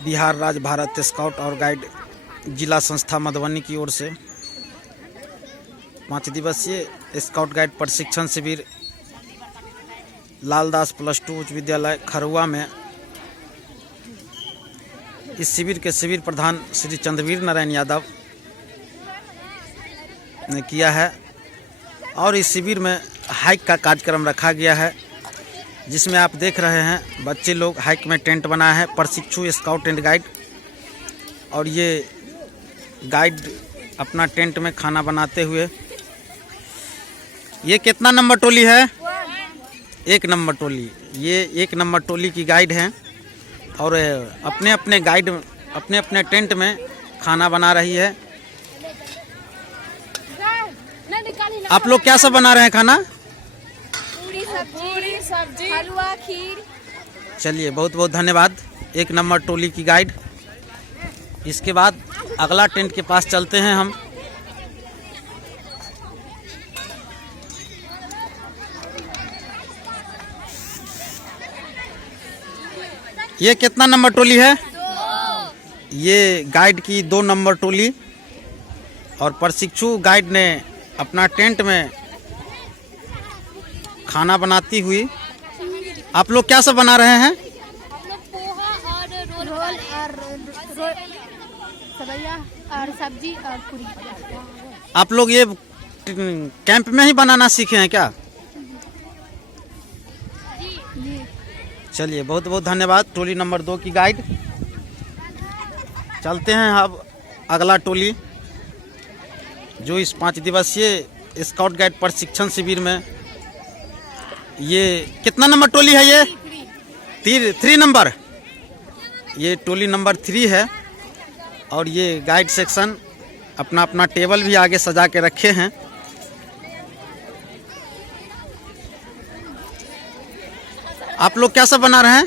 बिहार राज्य भारत स्काउट और गाइड जिला संस्था मधुबनी की ओर से 5 दिवसीय स्काउट गाइड प्रशिक्षण शिविर लालदास +2 उच्च विद्यालय खरुआ में। इस शिविर के शिविर प्रधान श्री चंद्रवीर नारायण यादव ने किया है और इस शिविर में हाइक का कार्यक्रम रखा गया है, जिसमें आप देख रहे हैं बच्चे लोग हाइक में टेंट बनाया है। प्रशिक्षु स्काउट एंड गाइड, और ये गाइड अपना टेंट में खाना बनाते हुए। ये कितना नंबर टोली है? 1 नंबर टोली। ये 1 नंबर टोली की गाइड हैं और अपने अपने गाइड अपने अपने टेंट में खाना बना रही है। आप लोग क्या सब बना रहे हैं खाना? पूरी सब्जी, हलवा, खीर। चलिए, बहुत बहुत धन्यवाद 1 नंबर टोली की गाइड। इसके बाद अगला टेंट के पास चलते हैं हम। ये कितना नंबर टोली है? 2। ये गाइड की 2 नंबर टोली, और प्रशिक्षु गाइड ने अपना टेंट में खाना बनाती हुई। आप लोग क्या सब बना रहे हैं? पोहा और रोल और सब्जियां और सब्जी और पूरी। आप लोग ये कैंप में ही बनाना सीखे हैं क्या? चलिए, बहुत बहुत धन्यवाद टोली नंबर 2 की गाइड। चलते हैं अब अगला टोली, जो इस 5 दिवसीय स्काउट गाइड प्रशिक्षण शिविर में। ये कितना नंबर टोली है? ये 3 नंबर। ये टोली नंबर 3 है और ये गाइड सेक्शन अपना अपना टेबल भी आगे सजा के रखे हैं। आप लोग क्या सब बना रहे हैं?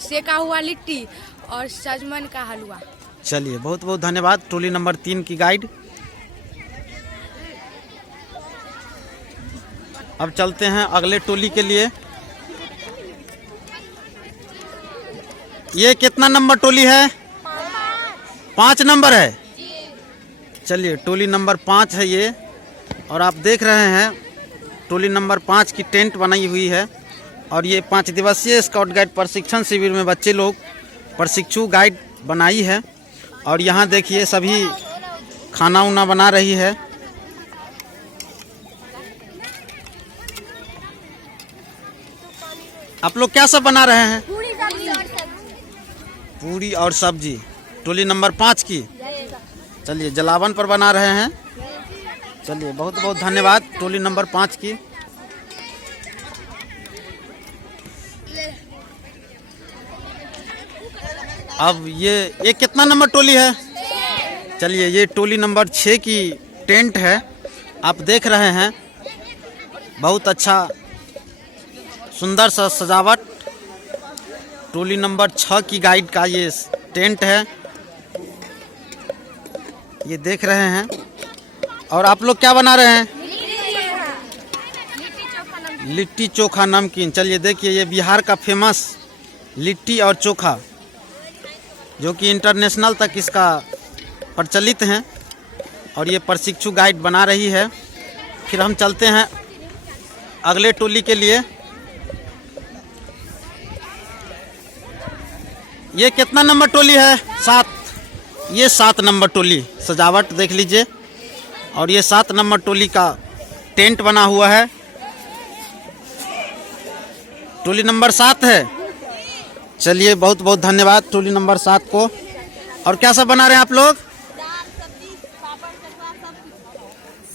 सेका हुआ लिट्टी और सजमन का हलवा। चलिए, बहुत बहुत धन्यवाद टोली नंबर 3 की गाइड। अब चलते हैं अगले टोली के लिए। ये कितना नंबर टोली है? 5 नंबर है। चलिए, टोली नंबर 5 है ये, और आप देख रहे हैं टोली नंबर 5 की टेंट बनाई हुई है। और ये 5 दिवसीय स्काउट गाइड प्रशिक्षण शिविर में बच्चे लोग प्रशिक्षु गाइड बनाई है। और यहाँ देखिए सभी खाना उना बना रही है। आप लोग क्या सब बना रहे हैं? पूरी और सब्जी। टोली नंबर 5 की। चलिए, जलावन पर बना रहे हैं। चलिए, बहुत बहुत धन्यवाद टोली नंबर 5 की। अब ये कितना नंबर टोली है? चलिए, ये टोली नंबर 6 की टेंट है। आप देख रहे हैं बहुत अच्छा सुंदर सा सजावट। टोली नंबर 6 की गाइड का ये टेंट है, ये देख रहे हैं। और आप लोग क्या बना रहे हैं? लिट्टी चोखा नमकीन। चलिए, देखिए ये बिहार का फेमस लिट्टी और चोखा, जो कि इंटरनेशनल तक इसका प्रचलित हैं। और ये प्रशिक्षु गाइड बना रही है। फिर हम चलते हैं अगले टोली के लिए। ये कितना नंबर टोली है? 7। ये 7 नंबर टोली। सजावट देख लीजिए, और ये 7 नंबर टोली का टेंट बना हुआ है। टोली नंबर 7 है। चलिए, बहुत बहुत धन्यवाद टोली नंबर 7 को। और क्या सब बना रहे हैं आप लोग?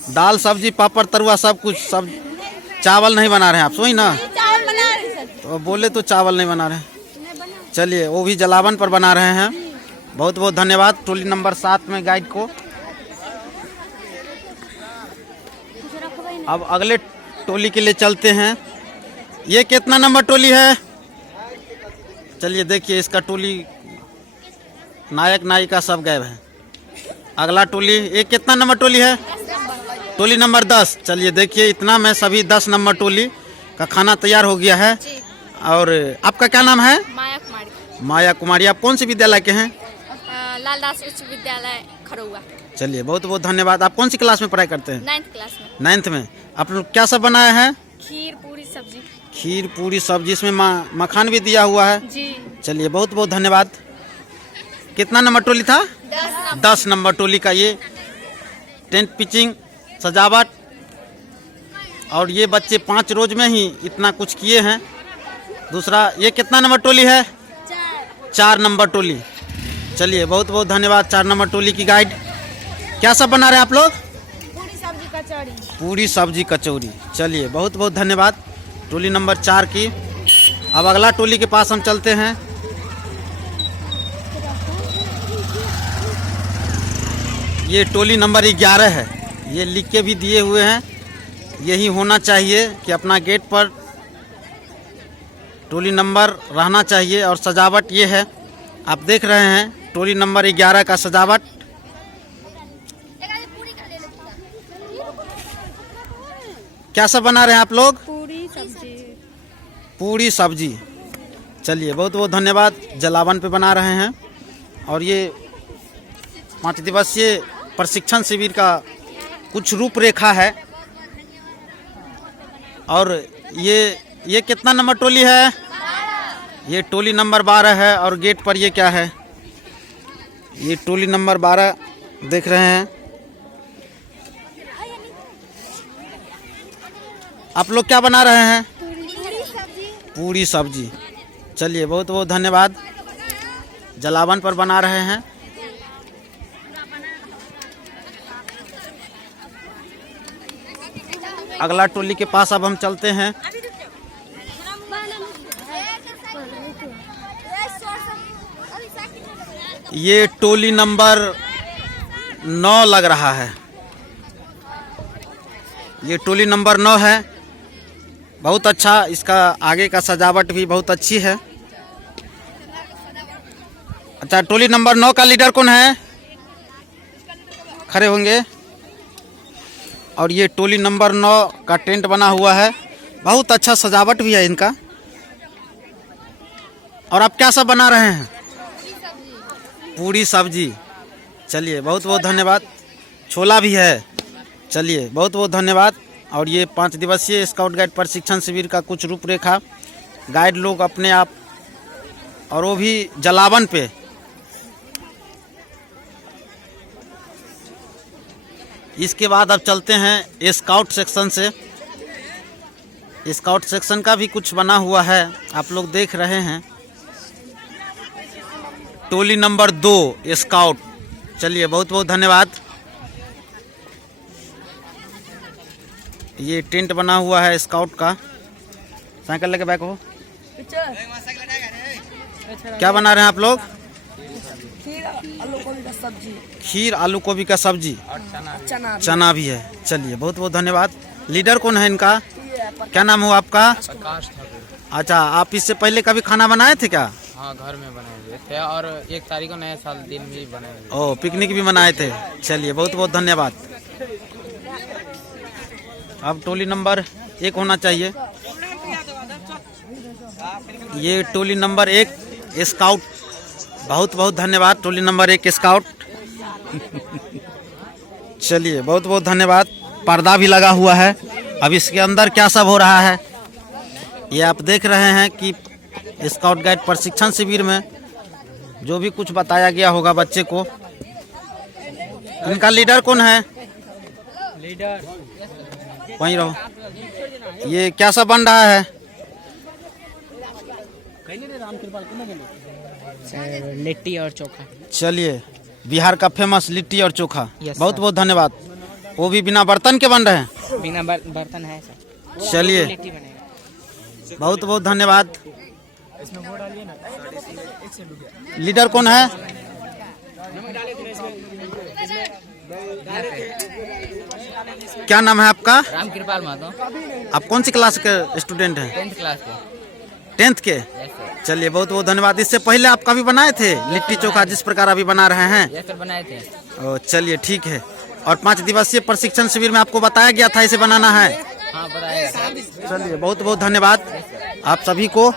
दाल सब्जी पापड़ तरुआ सब कुछ। सब चावल नहीं बना रहे हैं आप? सोई ना, तो बोले तो चावल नहीं बना रहे हैं। चलिए, वो भी जलावन पर बना रहे हैं। बहुत बहुत धन्यवाद टोली नंबर 7 में गाइड को। अब अगले टोली के लिए चलते हैं। ये कितना नंबर टोली है? चलिए, देखिए इसका टोली नायक नायिका सब गायब है। अगला टोली, ये कितना नंबर टोली है? टोली नंबर 10। चलिए, देखिए इतना में सभी 10 नंबर टोली का खाना तैयार हो गया है। और आपका क्या नाम है? माया कुमारी। आप कौन से विद्यालय के हैं? लालदास उच्च विद्यालय खरौआ। चलिए बहुत बहुत धन्यवाद। आप कौन सी क्लास में पढ़ाई करते हैं? 9th क्लास में। 9th में। आप लोग क्या सब बनाए हैं? खीर पूरी सब्जी। खीर पूरी सब्जी, इसमें मखान भी दिया हुआ है। जी। चलिए बहुत बहुत धन्यवाद। कितना नंबर टोली था? 10 नंबर टोली का ये टेंट पिचिंग सजावट, और ये बच्चे 5 रोज में ही इतना कुछ किए हैं। दूसरा ये कितना नंबर टोली है? 4 नंबर टोली। चलिए बहुत बहुत धन्यवाद 4 नंबर टोली की गाइड। क्या सब बना रहे हैं आप लोग? पूरी सब्जी कचौड़ी। पूरी सब्जी कचौरी। चलिए बहुत बहुत धन्यवाद टोली नंबर 4 की। अब अगला टोली के पास हम चलते हैं। ये टोली नंबर 11 है। ये लिख के भी दिए हुए हैं, यही होना चाहिए कि अपना गेट पर टोली नंबर रहना चाहिए। और सजावट ये है, आप देख रहे हैं टोली नंबर 11 का सजावट। क्या सब बना रहे हैं आप लोग? पूरी सब्जी। पूरी सब्जी। चलिए बहुत बहुत धन्यवाद। जलावन पे बना रहे हैं। और ये 5 दिवसीय प्रशिक्षण शिविर का कुछ रूपरेखा है। और ये कितना नंबर टोली है? ये टोली नंबर 12 है। और गेट पर ये क्या है? ये टोली नंबर 12 देख रहे हैं। आप लोग क्या बना रहे हैं? पूरी सब्जी। चलिए बहुत बहुत धन्यवाद। जलावन पर बना रहे हैं। अगला टोली के पास अब हम चलते हैं। ये टोली नंबर 9 लग रहा है। ये टोली नंबर 9 है। बहुत अच्छा, इसका आगे का सजावट भी बहुत अच्छी है। अच्छा, टोली नंबर 9 का लीडर कौन है? खड़े होंगे। और ये टोली नंबर 9 का टेंट बना हुआ है। बहुत अच्छा सजावट भी है इनका। और आप क्या सब बना रहे हैं? पूरी सब्जी। चलिए बहुत बहुत धन्यवाद। छोला भी है। चलिए बहुत बहुत धन्यवाद। और ये 5 दिवसीय स्काउट गाइड प्रशिक्षण शिविर का कुछ रूपरेखा। गाइड लोग अपने आप, और वो भी जलावन पे। इसके बाद अब चलते हैं स्काउट सेक्शन से। स्काउट सेक्शन का भी कुछ बना हुआ है, आप लोग देख रहे हैं। टोली नंबर 2 स्काउट। चलिए बहुत बहुत धन्यवाद। ये टेंट बना हुआ है स्काउट का। साइकिल लेके बैक हो। क्या बना रहे हैं आप लोग? खीर आलू गोभी का सब्जी। चना भी है। चलिए बहुत बहुत धन्यवाद। लीडर कौन है इनका? क्या नाम हो आपका? प्रकाश ठाकुर। अच्छा, आप इससे पहले कभी खाना बनाए थे क्या? हाँ, घर में बनाए हुए थे। और 1 तारीख को नया साल दिन भी बनाए हुए। ओ, पिकनिक भी मनाए थे। चलिए बहुत बहुत धन्यवाद। अब टोली नंबर 1 होना चाहिए। ये टोली नंबर 1 स्काउट। बहुत बहुत धन्यवाद टोली नंबर 1 स्काउट। चलिए बहुत बहुत धन्यवाद। पर्दा भी लगा हुआ है। अब इसके अंदर क्या सब हो रहा है ये आप देख रहे हैं कि स्काउट गाइड प्रशिक्षण शिविर में जो भी कुछ बताया गया होगा बच्चे को। इनका लीडर कौन है? लीडर वहीं रहो। ये क्या सब बन रहा है? लिट्टी और चोखा। चलिए, बिहार का फेमस लिट्टी और चोखा। यस बहुत सर। बहुत धन्यवाद। वो भी बिना बर्तन के बन रहे हैं। बिना बर्तन है सर। चलिए लिट्टी बनेगा। बहुत बहुत धन्यवाद। लीडर कौन है? क्या नाम है आपका? राम कृपाल महतो। आप कौन सी क्लास के स्टूडेंट हैं? 10th क्लास के। 10th के। Yes sir. चलिए बहुत बहुत धन्यवाद। इससे पहले आप कभी बनाए थे लिट्टी चोखा जिस प्रकार अभी बना रहे हैं? यस सर, बनाए थे। ओ, चलिए ठीक है। और 5 दिवसीय प्रशिक्षण शिविर में आपको बताया गया था इसे बनाना है? हाँ, बताएगा। चलिए बहुत बहुत धन्यवाद आप सभी को।